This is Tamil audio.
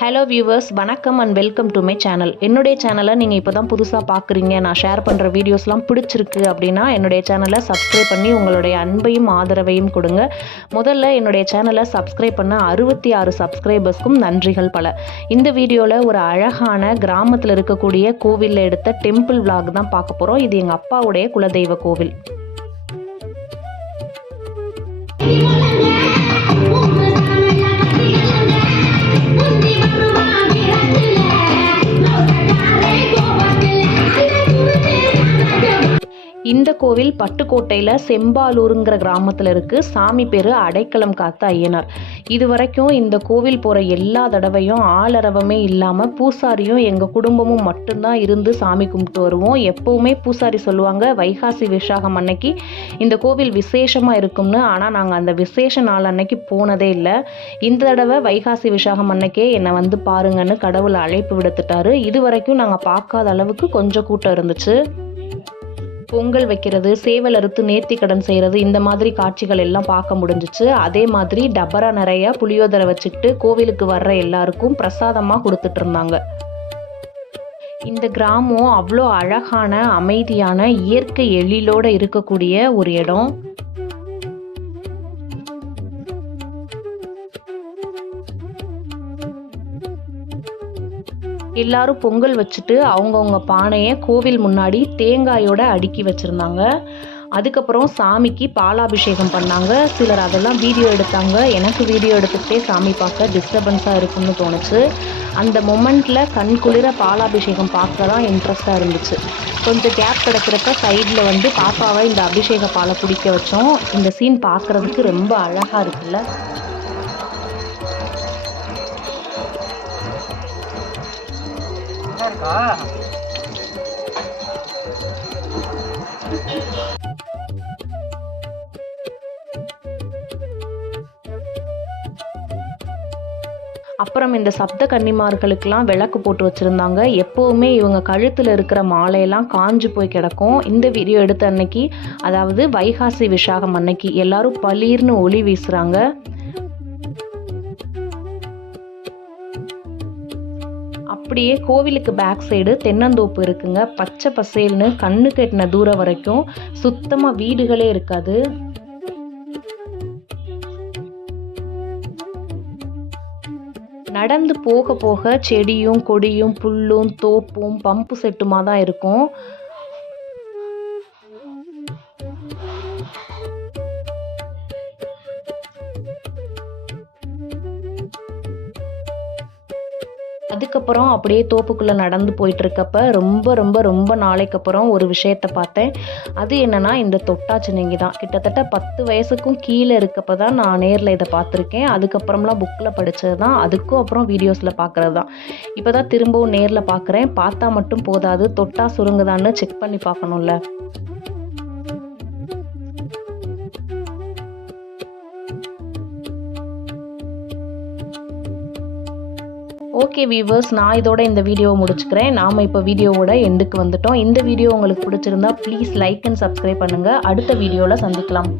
ஹலோ வியூவர்ஸ் வணக்கம் and welcome to my channel என்னுடைய சேனலை நீங்கள் இப்போ தான் புதுசாக பார்க்குறீங்க நான் ஷேர் பண்ணுற வீடியோஸ்லாம் பிடிச்சிருக்கு அப்படின்னா என்னுடைய சேனலை சப்ஸ்கிரைப் பண்ணி உங்களுடைய அன்பையும் ஆதரவையும் கொடுங்க. முதல்ல என்னுடைய சேனலை சப்ஸ்கிரைப் பண்ண அறுபத்தி ஆறு சப்ஸ்கிரைபர்ஸ்க்கும் நன்றிகள் பல. இந்த வீடியோவில் ஒரு அழகான கிராமத்தில் இருக்கக்கூடிய கோவிலில் எடுத்த டெம்பிள் vlog தான் பார்க்க போகிறோம் இது எங்கள் அப்பாவுடைய குலதெய்வ கோவில். இந்த கோவில் பட்டுக்கோட்டையில் செம்பாலூருங்கிற கிராமத்தில் இருக்குது சாமி பேர் அடைக்கலம் காத்த ஐயனார். இது வரைக்கும் இந்த கோவில் போகிற எல்லா தடவையும் ஆளரவமே இல்லாமல் பூசாரியும் எங்கள் குடும்பமும் மட்டும்தான் இருந்து சாமி கும்பிட்டு வருவோம். எப்போவுமே பூசாரி சொல்லுவாங்க வைகாசி விசாகம் அன்னைக்கு இந்த கோவில் விசேஷமாக இருக்கும்னு. ஆனால் நாங்கள் அந்த விசேஷ நாள் அன்னைக்கு போனதே இல்லை. இந்த தடவை வைகாசி விசாகம் அன்னைக்கே என்னை வந்து பாருங்கன்னு கடவுள் அழைப்பு விடுத்துட்டாரு. இது வரைக்கும் நாங்கள் பார்க்காத அளவுக்கு கொஞ்சம் கூட்டம் இருந்துச்சு. பொங்கல் வைக்கிறது சேவல் அறுத்து நேர்த்தி கடன் செய்கிறது இந்த மாதிரி காட்சிகள் எல்லாம் பார்க்க முடிஞ்சிச்சு. அதே மாதிரி டபரா நிறைய புளியோதரை வச்சுக்கிட்டு கோவிலுக்கு வர்ற எல்லாருக்கும் பிரசாதமாக கொடுத்துட்டு இருந்தாங்க. இந்த கிராமம் அவ்வளோ அழகான அமைதியான இயற்கை எழிலோடு இருக்கக்கூடிய ஒரு இடம். எல்லாரும் பொங்கல் வச்சுட்டு அவங்கவுங்க பானையை கோவில் முன்னாடி தேங்காயோட அடுக்கி வச்சுருந்தாங்க. அதுக்கப்புறம் சாமிக்கு பாலாபிஷேகம் பண்ணாங்க. சிலர் அதெல்லாம் வீடியோ எடுத்தாங்க. எனக்கு வீடியோ எடுத்துக்கிட்டே சாமி பார்க்க டிஸ்டர்பன்ஸாக இருக்கும்னு தோணுச்சு. அந்த மொமெண்ட்டில் கண் குளிர பாலாபிஷேகம் பார்க்க தான் இன்ட்ரெஸ்ட்டாக இருந்துச்சு. கொஞ்சம் கேப் கிடக்கிறப்ப சைடில் வந்து பாப்பாவை இந்த அபிஷேக பாலை குடிக்க வச்சோம். இந்த சீன் பார்க்குறதுக்கு ரொம்ப அழகாக இருக்குல்ல? இருக்கா? அப்புறம் இந்த சப்த கன்னிமார்களுக்கெல்லாம் விளக்கு போட்டு வச்சுருந்தாங்க. எப்போவுமே இவங்க கழுத்தில் இருக்கிற மாலையெல்லாம் காஞ்சு போய் கிடக்கும். இந்த வீடியோ எடுத்த அன்னைக்கு அதாவது வைகாசி விசாகம் அன்னைக்கு எல்லாரும் பளீர்னு ஒளி வீசுகிறாங்க அப்படியே கோவிலுக்கு பேக் சைடு தென்னந்தோப்பு இருக்குங்க. பச்சை பசேல்னு கண்ணு கெட்டின தூரம் வரைக்கும் சுத்தமாக வீடுகளே இருக்காது. நடந்து போக போக செடியும் கொடியும் புல்லும் தோப்பும் பம்பு செட்டுமா தான் இருக்கும். அதுக்கப்புறம் அப்படியே தோப்புக்குள்ளே நடந்து போயிட்டுருக்கப்ப ரொம்ப ரொம்ப ரொம்ப நாளைக்கு அப்புறம் ஒரு விஷயத்தை பார்த்தேன். அது என்னென்னா இந்த தொட்டாச்சினங்கி தான். கிட்டத்தட்ட பத்து வயசுக்கும் கீழே இருக்கப்ப தான் நான் நேரில் இதை பார்த்துருக்கேன். அதுக்கப்புறம்லாம் புக்கில் படித்தது தான். அதுக்கும் அப்புறம் வீடியோஸில் பார்க்குறது தான். இப்போ தான் திரும்பவும் நேரில் பார்க்குறேன். பார்த்தா மட்டும் போதாது. தொட்டா சுருங்குதான்னு செக் பண்ணி பார்க்கணும்ல. ஓகே வீவர்ஸ் நான் இதோட இந்த வீடியோவை முடிச்சுக்கிறேன். நாம் இப்போ வீடியோவோட எண்டுக்கு வந்துட்டோம். இந்த வீடியோ உங்களுக்கு பிடிச்சிருந்தா ப்ளீஸ் லைக் அண்ட் சப்ஸ்கிரைப் பண்ணுங்கள் அடுத்த வீடியோவில் சந்திக்கலாம்.